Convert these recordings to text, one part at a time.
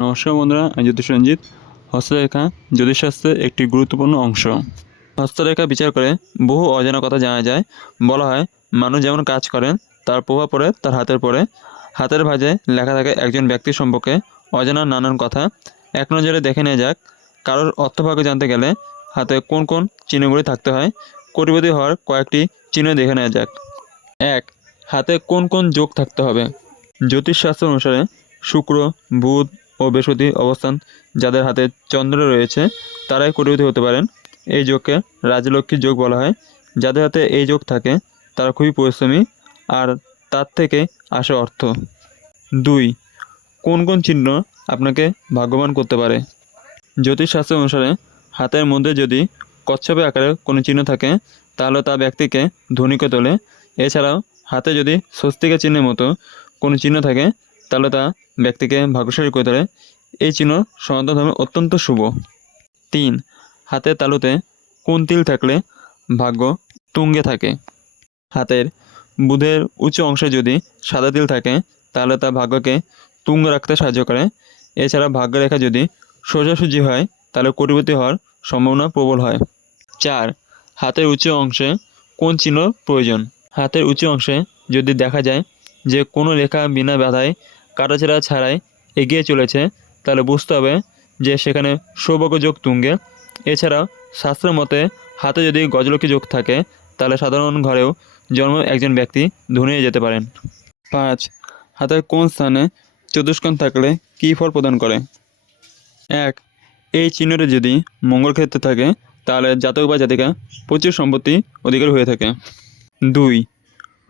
নমস্কার বন্ধুরা, আমি জ্যোতিষ রঞ্জিত। হস্তরেখা জ্যোতিষশাস্ত্রের একটি গুরুত্বপূর্ণ অংশ। হস্তরেখা বিচার করে বহু অজানা কথা জানা যায়। বলা হয়, মানুষ যেমন কাজ করেন তার প্রভাব পড়ে তার হাতের পরে। হাতের ভাঁজে লেখা থাকে একজন ব্যক্তির সম্পর্কে অজানা নানান কথা। এক নজরে দেখে নেওয়া যাক কারোর অর্থভাগ্য জানতে গেলে হাতে কোন কোন চিহ্নগুলি থাকতে হয়। কোটিপতি হওয়ার কয়েকটি চিহ্ন দেখে নেওয়া যাক। 1. হাতে কোন কোন যোগ থাকতে হবে। জ্যোতিষশাস্ত্র অনুসারে শুক্র, বুধ ও বৃহস্পতি অবস্থান যাদের হাতে চন্দ্র রয়েছে তারাই কোটিপতি হতে পারেন। এই যোগকে রাজলক্ষ্মীর যোগ বলা হয়। যাদের হাতে এই যোগ থাকে তারা খুবই পরিশ্রমী আর তার থেকে আসে অর্থ। 2. কোন কোন চিহ্ন আপনাকে ভাগ্যবান করতে পারে। জ্যোতিষশাস্ত্র অনুসারে হাতের মধ্যে যদি কচ্ছপের আকারে কোনো চিহ্ন থাকে তাহলে তা ব্যক্তিকে ধনী করে তোলে। এছাড়াও হাতে যদি স্বস্তিকের চিহ্নের মতো কোনো চিহ্ন থাকে তাহলে তা ব্যক্তিকে ভাগ্যশালী করে তোলে। এই চিহ্ন সনাতন ধর্মে অত্যন্ত শুভ। 3. হাতের তালুতে কোন তিল থাকলে ভাগ্য তুঙ্গে থাকে। হাতের বুধের উচ্চ অংশে যদি সাদা তিল থাকে তাহলে তা ভাগ্যকে তুঙ্গ রাখতে সাহায্য করে। এছাড়া ভাগ্যরেখা যদি সোজাসুজি হয় তাহলে কোটিপতি হওয়ার সম্ভাবনা প্রবল হয়। 4. হাতের উচ্চ অংশে কোন চিহ্ন প্রয়োজন। হাতের উচ্চ অংশে যদি দেখা যায় যে কোনো রেখা বিনা বাধায় কাটাছেঁড়া ছাড়াই এগিয়ে চলেছে তাহলে বুঝতে হবে যে সেখানে সৌভাগ্য যোগ তুঙ্গে। এছাড়াও শাস্ত্রের মতে হাতে যদি গজলক্ষ্মী যোগ থাকে তাহলে সাধারণ ঘরেও জন্ম একজন ব্যক্তি ধনী হয়ে যেতে পারেন। 5. হাতের কোন স্থানে চতুষ্কোণ থাকলে কী ফল প্রদান করে। 1. এই চিহ্নটি যদি মঙ্গল ক্ষেত্রে থাকে তাহলে জাতক বা জাতিকা প্রচুর সম্পত্তি অধিকারী হয়ে থাকে। 2.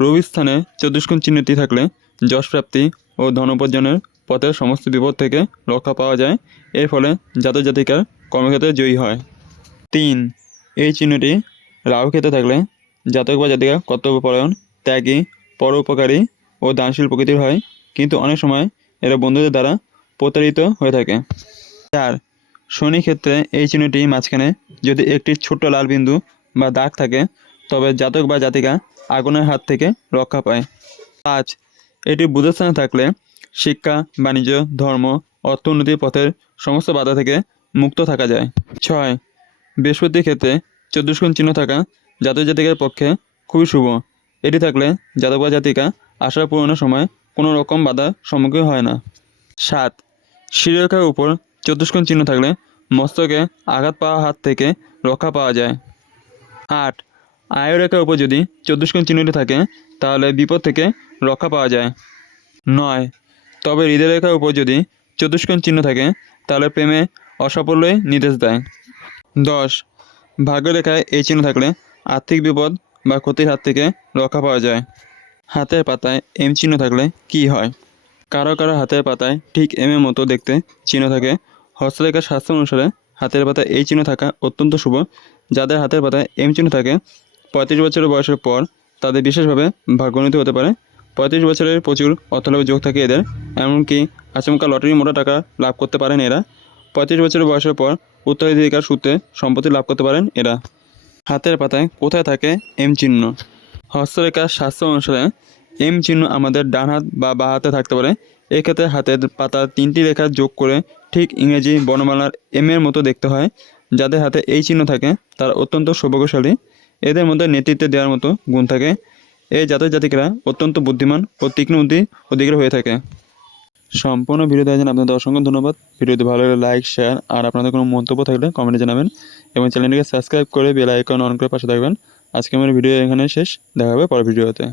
রবি স্থানে চতুষ্কোণ চিহ্নটি থাকলে যশপ্রাপ্তি ও ধনোপার্জনের পথে সমস্ত বিপদ থেকে রক্ষা পাওয়া যায়। এর ফলে জাতক জাতিকার কর্মক্ষেত্রে জয়ী হয়। 3. এই চিহ্নটি রাহু ক্ষেত্রে থাকলে জাতক বা জাতিকা কর্তব্যপরায়ণ, ত্যাগী, পরোপকারী ও দানশীল প্রকৃতির হয়, কিন্তু অনেক সময় এরা বন্ধুদের দ্বারা প্রতারিত হয়ে থাকে। 4. শনি ক্ষেত্রে এই চিহ্নটি মাঝখানে যদি একটি ছোট্ট লাল বিন্দু বা দাগ থাকে তবে জাতক বা জাতিকা আগুনের হাত থেকে রক্ষা পায়। 5. এটি বুধের স্থানে থাকলে শিক্ষা, বাণিজ্য, ধর্ম, অর্থ উন্নতির পথের সমস্ত বাধা থেকে মুক্ত থাকা যায়। 6. বৃহস্পতির ক্ষেত্রে চতুষ্কোণ চিহ্ন থাকা জাতক জাতিকার পক্ষে খুবই শুভ। এটি থাকলে জাতক বা জাতিকা আশা পূরণের সময় কোনো রকম বাধার সম্মুখীন হয় না। 7. শিরোরেখার উপর চতুষ্কোণ চিহ্ন থাকলে মস্তকে আঘাত পাওয়া হাত থেকে রক্ষা পাওয়া যায়। 8. আয়ুরেখার উপর যদি চতুষ্কোণ চিহ্নটি থাকে তাহলে বিপদ থেকে রক্ষা পাওয়া যায়। 9. তবে হৃদয়রেখার উপর যদি চতুষ্কোণ চিহ্ন থাকে তাহলে প্রেমে অসাফল্যই নির্দেশ দেয়। 10. ভাগ্যরেখায় এই চিহ্ন থাকলে আর্থিক বিপদ বা ক্ষতির হাত থেকে রক্ষা পাওয়া যায়। হাতের পাতায় এম চিহ্ন থাকলে কি হয়। কারো কারো হাতের পাতায় ঠিক এমের মতো দেখতে চিহ্ন থাকে। হস্তরেখার শাস্ত্র অনুসারে হাতের পাতায় এই চিহ্ন থাকা অত্যন্ত শুভ। যাদের হাতের পাতায় এম চিহ্ন থাকে 35 বছরের বয়সের পর তাদের বিশেষভাবে ভাগ্যোন্নতি হতে পারে। 35 বছরের প্রচুর অর্থলাভের যোগ থাকে এদের, এমনকি আচমকা লটারি মোটা টাকা লাভ করতে পারেন এরা। 35 বছরের বয়সের পর উত্তরাধিকার সূত্রে সম্পত্তি লাভ করতে পারেন এরা। হাতের পাতায় কোথায় থাকে এম চিহ্ন। হস্তরেখার শাস্ত্র অনুসারে এম চিহ্ন আমাদের ডান হাত বা বাঁ হাতে থাকতে পারে। এক্ষেত্রে হাতের পাতা 3টি রেখা যোগ করে ঠিক ইংরেজি বর্ণমালার এম এর মতো দেখতে হয়। যাদের হাতে এই চিহ্ন থাকে তারা অত্যন্ত সৌভাগ্যশালী। এদের মধ্যে নেতৃত্ব দেওয়ার মতো গুণ থাকে। এই জাতক জাতিকারা অত্যন্ত বুদ্ধিমান ও তীক্ষ্ণ বুদ্ধি অধিকারী হয়ে থাকে। সম্পূর্ণ ভিডিও দেখার জন্য আপনাদের অসংখ্য ধন্যবাদ। ভিডিওটি ভালো লাগলে লাইক, শেয়ার আর আপনাদের কোনো মন্তব্য থাকলে কমেন্টে জানাবেন এবং চ্যানেলটিকে সাবস্ক্রাইব করে বেল আইকন অন করে পাশে থাকবেন। আজকে আমার ভিডিও এখানে শেষ। দেখা হবে পরের ভিডিওতে।